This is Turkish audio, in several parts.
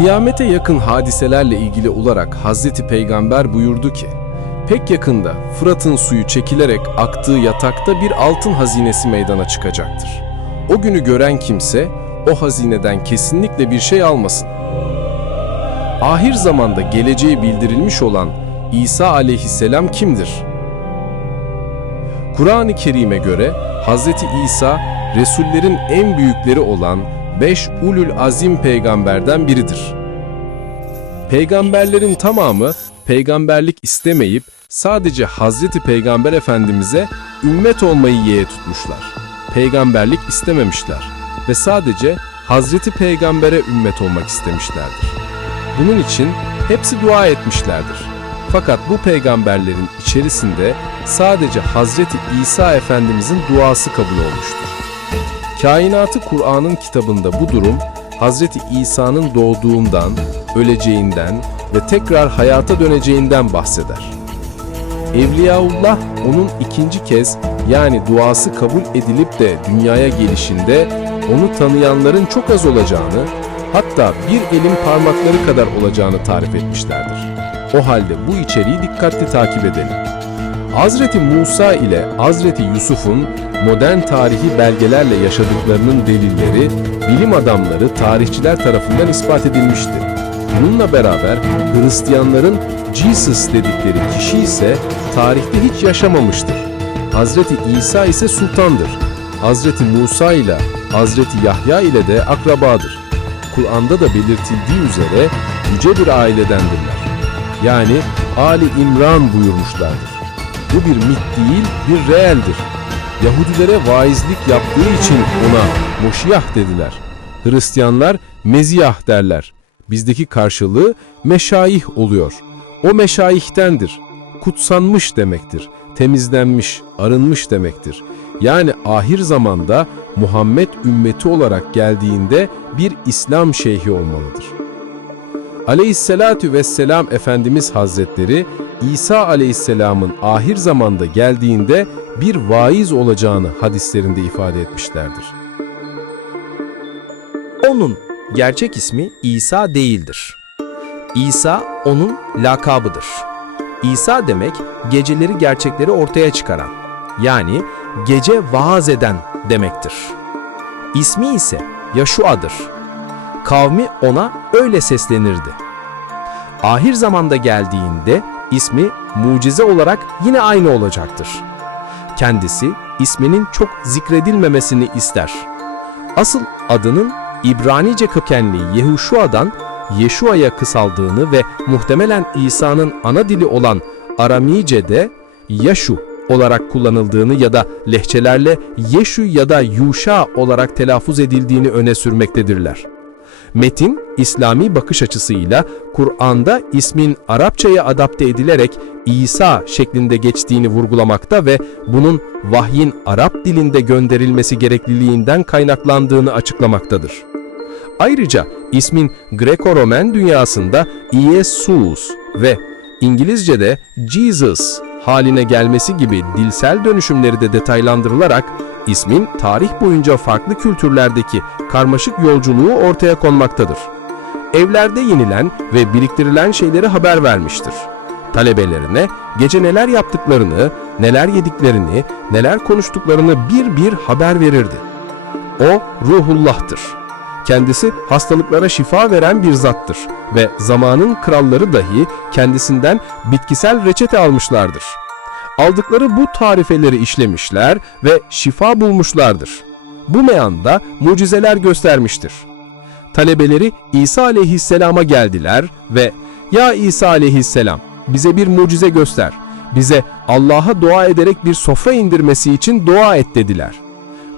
Kıyamete yakın hadiselerle ilgili olarak Hazreti Peygamber buyurdu ki, pek yakında Fırat'ın suyu çekilerek aktığı yatakta bir altın hazinesi meydana çıkacaktır. O günü gören kimse o hazineden kesinlikle bir şey almasın. Ahir zamanda geleceği bildirilmiş olan İsa aleyhisselam kimdir? Kur'an-ı Kerim'e göre Hazreti İsa, Resullerin en büyükleri olan beş ulul azim peygamberden biridir. Peygamberlerin tamamı peygamberlik istemeyip sadece Hazreti Peygamber Efendimiz'e ümmet olmayı yeğe tutmuşlar. Peygamberlik istememişler ve sadece Hazreti Peygamber'e ümmet olmak istemişlerdir. Bunun için hepsi dua etmişlerdir. Fakat bu peygamberlerin içerisinde sadece Hazreti İsa Efendimizin duası kabul olmuştur. Kainatı Kur'an'ın kitabında bu durum Hazreti İsa'nın doğduğundan, öleceğinden ve tekrar hayata döneceğinden bahseder. Evliyaullah onun ikinci kez yani duası kabul edilip de dünyaya gelişinde onu tanıyanların çok az olacağını, hatta bir elin parmakları kadar olacağını tarif etmişlerdir. O halde bu içeriği dikkatli takip edelim. Hazreti Musa ile Hazreti Yusuf'un modern tarihi belgelerle yaşadıklarının delilleri bilim adamları, tarihçiler tarafından ispat edilmişti. Bununla beraber Hristiyanların Jesus dedikleri kişi ise tarihte hiç yaşamamıştır. Hazreti İsa ise sultandır. Hazreti Musa ile Hazreti Yahya ile de akrabadır. Kur'an'da da belirtildiği üzere yüce bir ailedendirler. Yani Ali İmran buyurmuşlardır. Bu bir mit değil, bir reeldir. Yahudilere vaizlik yaptığı için ona Moşiyah dediler. Hristiyanlar Meziyah derler. Bizdeki karşılığı meşayih oluyor. O meşayihtendir. Kutsanmış demektir. Temizlenmiş, arınmış demektir. Yani ahir zamanda Muhammed ümmeti olarak geldiğinde bir İslam şeyhi olmalıdır. Aleyhisselatü vesselam Efendimiz Hazretleri İsa Aleyhisselam'ın ahir zamanda geldiğinde bir vaiz olacağını hadislerinde ifade etmişlerdir. Onun gerçek ismi İsa değildir. İsa onun lakabıdır. İsa demek geceleri gerçekleri ortaya çıkaran, yani gece vaaz eden demektir. İsmi ise Yaşua'dır. Kavmi ona öyle seslenirdi. Ahir zamanda geldiğinde ismi mucize olarak yine aynı olacaktır. Kendisi isminin çok zikredilmemesini ister. Asıl adının İbranice kökenli Yehuşua'dan Yeşua'ya kısaldığını ve muhtemelen İsa'nın ana dili olan Aramice'de Yaşu olarak kullanıldığını ya da lehçelerle Yeşu ya da Yuşa olarak telaffuz edildiğini öne sürmektedirler. Metin, İslami bakış açısıyla Kur'an'da ismin Arapçaya adapte edilerek İsa şeklinde geçtiğini vurgulamakta ve bunun vahyin Arap dilinde gönderilmesi gerekliliğinden kaynaklandığını açıklamaktadır. Ayrıca ismin Greko-Romen dünyasında Iesus ve İngilizce'de Jesus haline gelmesi gibi dilsel dönüşümleri de detaylandırılarak ismin tarih boyunca farklı kültürlerdeki karmaşık yolculuğu ortaya konmaktadır. Evlerde yenilen ve biriktirilen şeyleri haber vermiştir. Talebelerine gece neler yaptıklarını, neler yediklerini, neler konuştuklarını bir bir haber verirdi. O ruhullah'tır. Kendisi hastalıklara şifa veren bir zattır ve zamanın kralları dahi kendisinden bitkisel reçete almışlardır. Aldıkları bu tarifeleri işlemişler ve şifa bulmuşlardır. Bu meyanda mucizeler göstermiştir. Talebeleri İsa aleyhisselama geldiler ve ''Ya İsa aleyhisselam bize bir mucize göster, bize Allah'a dua ederek bir sofra indirmesi için dua et.'' dediler.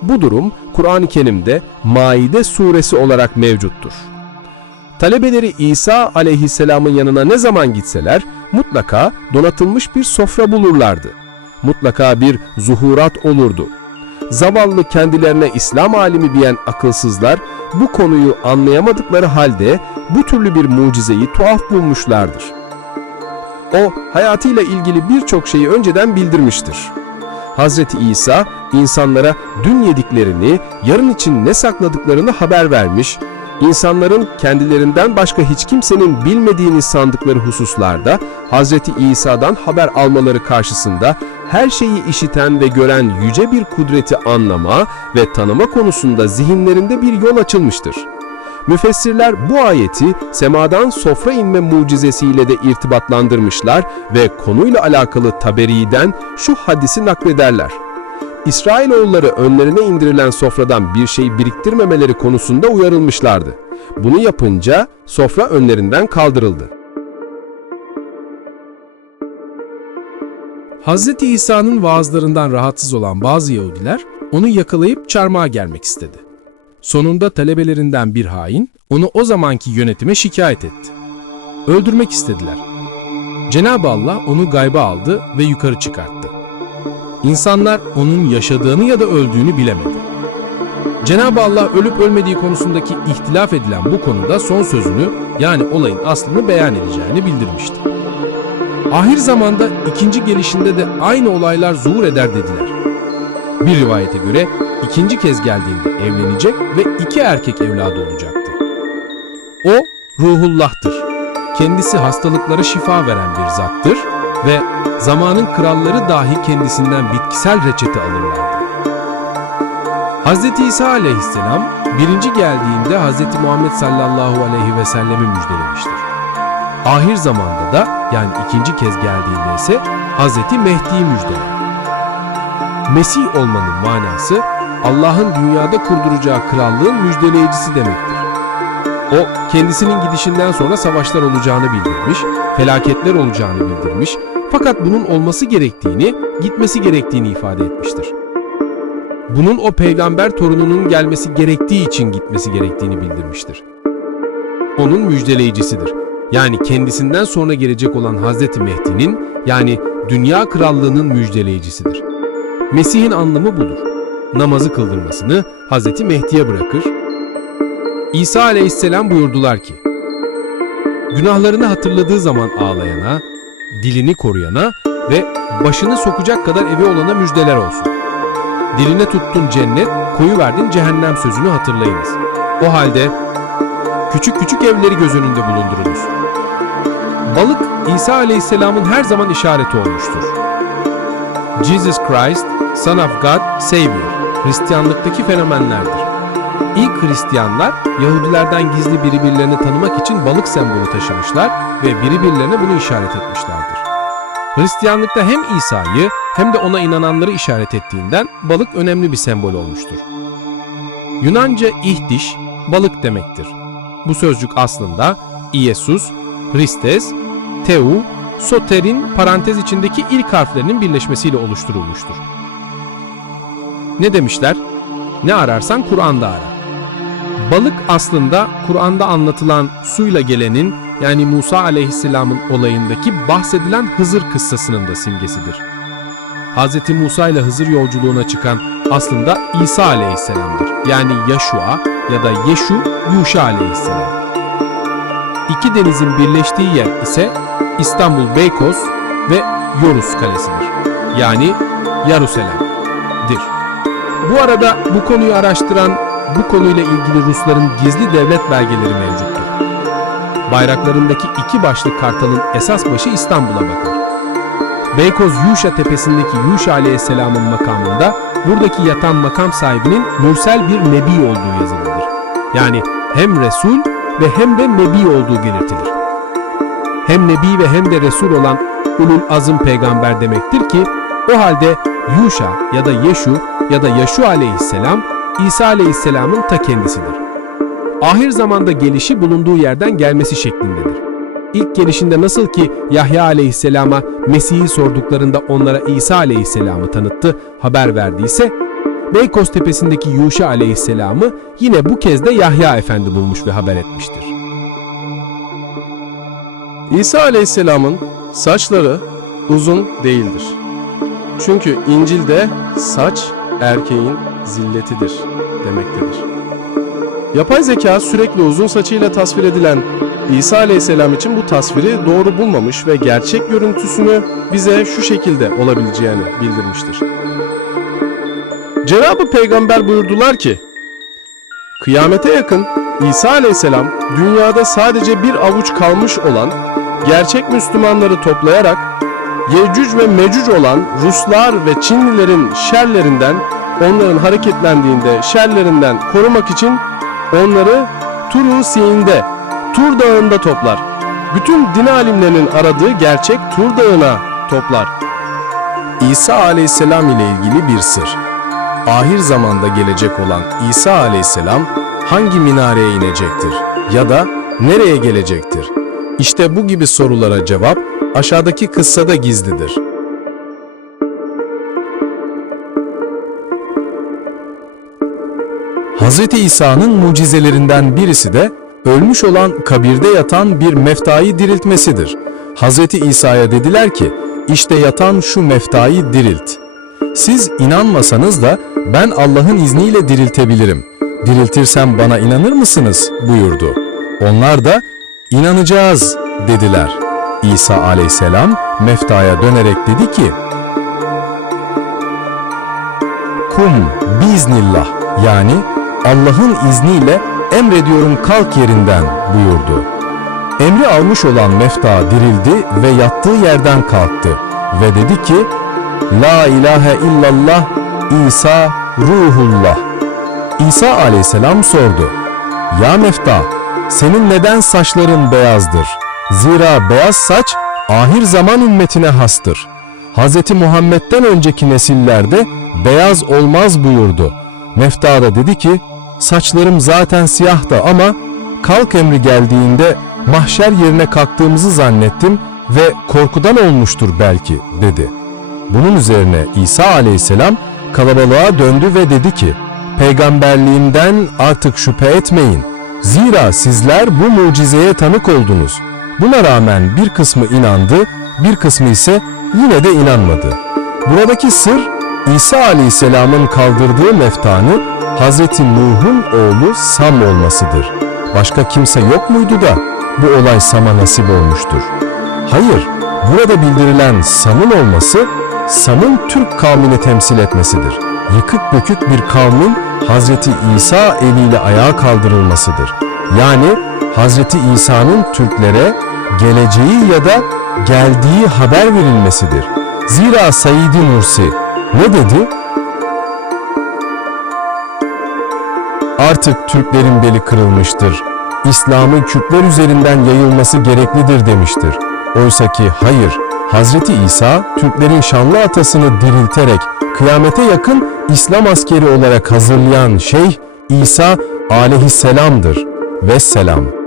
Bu durum Kur'an-ı Kerim'de Maide suresi olarak mevcuttur. Talebeleri İsa aleyhisselamın yanına ne zaman gitseler mutlaka donatılmış bir sofra bulurlardı. Mutlaka bir zuhurat olurdu. Zavallı kendilerine İslam alimi diyen akılsızlar bu konuyu anlayamadıkları halde bu türlü bir mucizeyi tuhaf bulmuşlardır. O hayatıyla ilgili birçok şeyi önceden bildirmiştir. Hazreti İsa insanlara dün yediklerini, yarın için ne sakladıklarını haber vermiş, İnsanların kendilerinden başka hiç kimsenin bilmediğini sandıkları hususlarda Hazreti İsa'dan haber almaları karşısında her şeyi işiten ve gören yüce bir kudreti anlama ve tanıma konusunda zihinlerinde bir yol açılmıştır. Müfessirler bu ayeti semadan sofra inme mucizesiyle de irtibatlandırmışlar ve konuyla alakalı Taberi'den şu hadisi naklederler. İsrailoğulları önlerine indirilen sofradan bir şey biriktirmemeleri konusunda uyarılmışlardı. Bunu yapınca sofra önlerinden kaldırıldı. Hz. İsa'nın vaazlarından rahatsız olan bazı Yahudiler onu yakalayıp çarmıha germek istedi. Sonunda talebelerinden bir hain onu o zamanki yönetime şikayet etti. Öldürmek istediler. Cenab-ı Allah onu gayba aldı ve yukarı çıkarttı. İnsanlar onun yaşadığını ya da öldüğünü bilemedi. Cenab-ı Allah ölüp ölmediği konusundaki ihtilaf edilen bu konuda son sözünü yani olayın aslını beyan edeceğini bildirmişti. Ahir zamanda ikinci gelişinde de aynı olaylar zuhur eder dediler. Bir rivayete göre ikinci kez geldiğinde evlenecek ve iki erkek evladı olacaktı. O ruhullah'tır. Kendisi hastalıklara şifa veren bir zattır ve zamanın kralları dahi kendisinden bitkisel reçete alırlardı. Hz. İsa aleyhisselam birinci geldiğinde Hz. Muhammed sallallahu aleyhi ve sellemi müjdelemiştir. Ahir zamanda da yani ikinci kez geldiğinde ise Hz. Mehdi'yi müjdeler. Mesih olmanın manası Allah'ın dünyada kurduracağı krallığın müjdeleyicisi demektir. O kendisinin gidişinden sonra savaşlar olacağını bildirmiş, felaketler olacağını bildirmiş fakat bunun olması gerektiğini, gitmesi gerektiğini ifade etmiştir. Bunun o peygamber torununun gelmesi gerektiği için gitmesi gerektiğini bildirmiştir. Onun müjdeleyicisidir. Yani kendisinden sonra gelecek olan Hazreti Mehdi'nin yani dünya krallığının müjdeleyicisidir. Mesih'in anlamı budur. Namazı kıldırmasını Hazreti Mehdi'ye bırakır. İsa aleyhisselam buyurdular ki, Günahlarını hatırladığı zaman ağlayana, dilini koruyana ve başını sokacak kadar evi olana müjdeler olsun. Diline tuttun cennet, koyu verdin cehennem sözünü hatırlayınız. O halde küçük küçük evleri göz önünde bulundurunuz. Balık İsa Aleyhisselam'ın her zaman işareti olmuştur. Jesus Christ, Son of God, Savior, Hristiyanlıktaki fenomenlerdir. İlk Hristiyanlar Yahudilerden gizli birbirlerini tanımak için balık sembolü taşımışlar ve birbirlerine bunu işaret etmişlerdir. Hristiyanlıkta hem İsa'yı hem de ona inananları işaret ettiğinden balık önemli bir sembol olmuştur. Yunanca ihtiş, balık demektir. Bu sözcük aslında Iesus, Christes, Teu, Soter'in parantez içindeki ilk harflerinin birleşmesiyle oluşturulmuştur. Ne demişler? Ne ararsan Kur'an'da ara. Balık aslında Kur'an'da anlatılan suyla gelenin yani Musa aleyhisselamın olayındaki bahsedilen Hızır kıssasının da simgesidir. Hz. Musa ile Hızır yolculuğuna çıkan aslında İsa aleyhisselamdır. Yani Yaşua ya da Yeşu Yuşa aleyhisselam. İki denizin birleştiği yer ise İstanbul Beykoz ve Yorus Kalesi'dir. Yani Yaruselem'dir. Bu arada bu konuyu araştıran, bu konuyla ilgili Rusların gizli devlet belgeleri mevcuttur. Bayraklarındaki iki başlı kartalın esas başı İstanbul'a bakar. Beykoz Yuşa tepesindeki Yuşa aleyhisselamın makamında buradaki yatan makam sahibinin mürsel bir nebi olduğu yazılıdır. Yani hem Resul ve hem de nebi olduğu belirtilir. Hem nebi ve hem de Resul olan ulul azım peygamber demektir ki o halde Yuşa ya da Yeşu ya da Yaşu aleyhisselam İsa aleyhisselamın ta kendisidir. Ahir zamanda gelişi bulunduğu yerden gelmesi şeklindedir. İlk gelişinde nasıl ki Yahya aleyhisselama Mesih'i sorduklarında onlara İsa aleyhisselamı tanıttı, haber verdiyse, Beykoz tepesindeki Yuşa aleyhisselamı yine bu kez de Yahya efendi bulmuş ve haber etmiştir. İsa aleyhisselamın saçları uzun değildir. Çünkü İncil'de saç erkeğin zilletidir demektedir. Yapay zeka sürekli uzun saçıyla tasvir edilen İsa aleyhisselam için bu tasviri doğru bulmamış ve gerçek görüntüsünü bize şu şekilde olabileceğini bildirmiştir. Cenab-ı Peygamber buyurdular ki, Kıyamete yakın İsa aleyhisselam dünyada sadece bir avuç kalmış olan gerçek Müslümanları toplayarak Yecüc ve Mecüc olan Ruslar ve Çinlilerin şerlerinden, onların hareketlendiğinde şerlerinden korumak için onları Turu Sin'de, Tur Dağı'nda toplar. Bütün din alimlerinin aradığı gerçek Tur Dağı'na toplar. İsa aleyhisselam ile ilgili bir sır. Ahir zamanda gelecek olan İsa aleyhisselam hangi minareye inecektir ya da nereye gelecektir? İşte bu gibi sorulara cevap aşağıdaki kıssada gizlidir. Hz. İsa'nın mucizelerinden birisi de ölmüş olan kabirde yatan bir meftayı diriltmesidir. Hz. İsa'ya dediler ki, işte yatan şu meftayı dirilt. Siz inanmasanız da ben Allah'ın izniyle diriltebilirim. Diriltirsem bana inanır mısınız buyurdu. Onlar da inanacağız dediler. İsa aleyhisselam meftaya dönerek dedi ki, Kum biiznillah yani Allah'ın izniyle emrediyorum kalk yerinden buyurdu. Emri almış olan mefta dirildi ve yattığı yerden kalktı ve dedi ki La ilahe illallah İsa ruhullah. İsa aleyhisselam sordu. Ya mefta senin neden saçların beyazdır? Zira beyaz saç ahir zaman ümmetine hastır. Hz. Muhammed'den önceki nesillerde beyaz olmaz buyurdu. Mefta da dedi ki, saçlarım zaten siyah da ama kalk emri geldiğinde mahşer yerine kalktığımızı zannettim ve korkudan olmuştur belki dedi. Bunun üzerine İsa aleyhisselam kalabalığa döndü ve dedi ki, peygamberliğimden artık şüphe etmeyin. Zira sizler bu mucizeye tanık oldunuz. Buna rağmen bir kısmı inandı, bir kısmı ise yine de inanmadı. Buradaki sır İsa Aleyhisselam'ın kaldırdığı meftanı Hz. Nuh'un oğlu Sam olmasıdır. Başka kimse yok muydu da bu olay Sam'a nasip olmuştur? Hayır, burada bildirilen Sam'ın olması Sam'ın Türk kavmini temsil etmesidir. Yıkık dökük bir kavmin Hz. İsa eliyle ayağa kaldırılmasıdır. Yani Hz. İsa'nın Türklere geleceği ya da geldiği haber verilmesidir. Zira Said-i Nursi ne dedi? Artık Türklerin beli kırılmıştır. İslam'ın Kürtler üzerinden yayılması gereklidir demiştir. Oysa ki hayır, Hazreti İsa Türklerin şanlı atasını dirilterek kıyamete yakın İslam askeri olarak hazırlayan Şeyh İsa aleyhisselamdır. Vesselam.